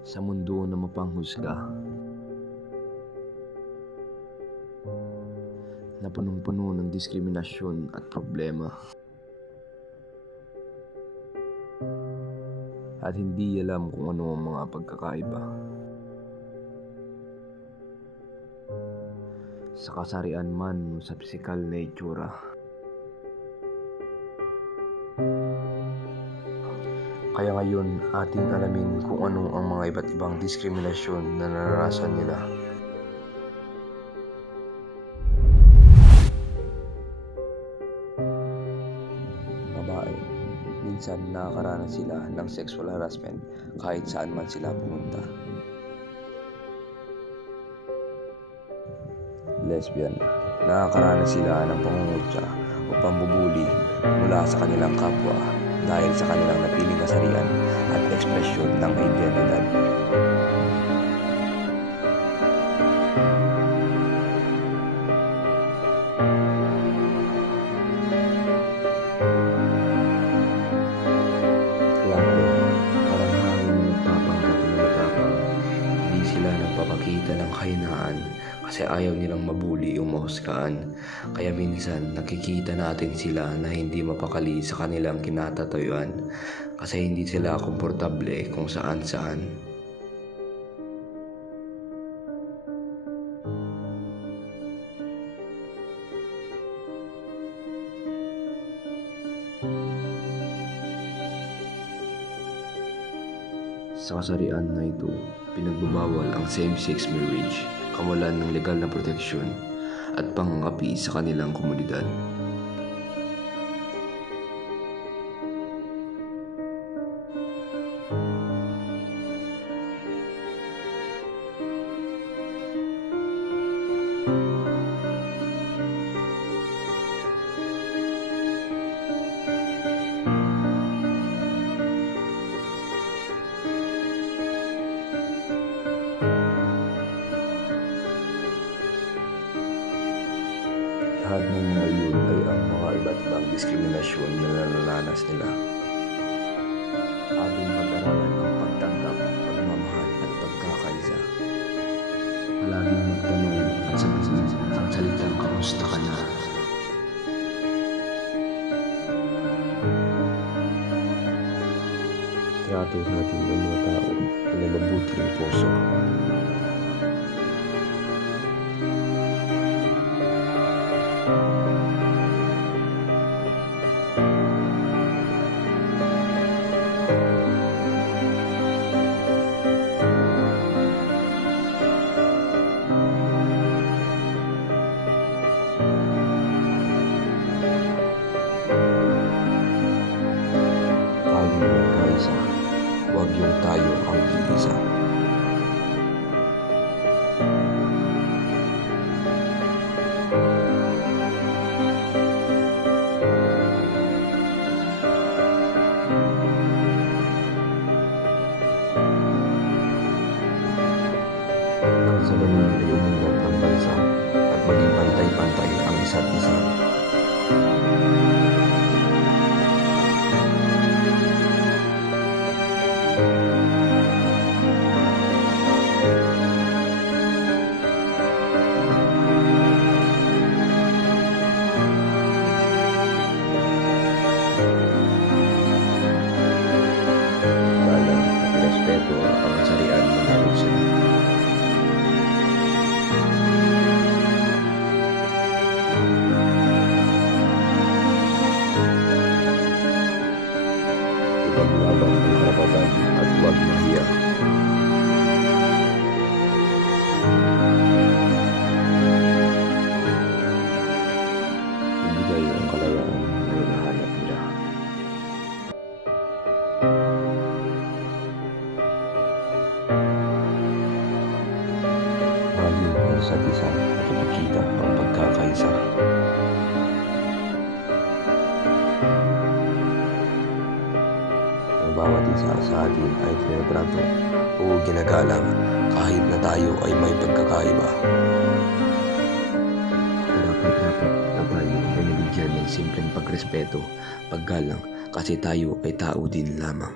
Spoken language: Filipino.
Sa mundo na mapanghusga, na punong-puno ng diskriminasyon at problema, at hindi alam kung ano ang mga pagkakaiba. Sa kasarian man o sa pisikal na itsura, kaya ngayon ating alamin kung ano ang mga iba't ibang diskriminasyon na naranasan nila. Babae, minsan nakakaranas sila ng sexual harassment kahit saan man sila pumunta. Lesbian, nakakaranas sila ng pangungutya o pambubuli mula sa kanilang kapwa dahil sa kanilang napiling kasarian at ekspresyon ng identidad. Klase, parang hangin na nagpapanggap na matapang. Hindi sila nagpapakita ng kahinaan kasi ayaw nilang mabuli o mahusgahan. Kaya minsan nakikita natin sila na hindi mapakali sa kanilang kinatatayuan kasi hindi sila komportable kung saan-saan. Sa kasarian na ito, pinagbabawal ang same-sex marriage, kawalan ng legal na proteksyon, at pangangkapi sa kanilang komunidad. Lahat ng mga iyon ay ang mga iba't ibang diskriminasyon na narananas nila. Ating pag-aralan ang pagtanggap, pagmamahal at pagkakaisa. Palaging magtanong at sabihin ang salitang kamusta ka na. Trato natin ng mga tao na may mabuting puso. Tayong magkaisa, huwag yung tayo ang iisa. Nang sa ganun ay umunlad ang bansa at maging pantay-pantay ang isa't isa. Galang at respeto ang kasarian ng meron sila. Ipaglaban ang karapatan at huwag mahiya. Ibigay ang kalayaan na hinahanap nila. Mahalin ang isa't isa at ipakita ang pagkakaisa. Ang bawat isa sa atin ay tinatrato o ginagalang kahit na tayo ay may pagkakaiba. Dapat na tayo ay nabigyan ng simpleng pagrespeto, paggalang kasi tayo ay tao din lamang.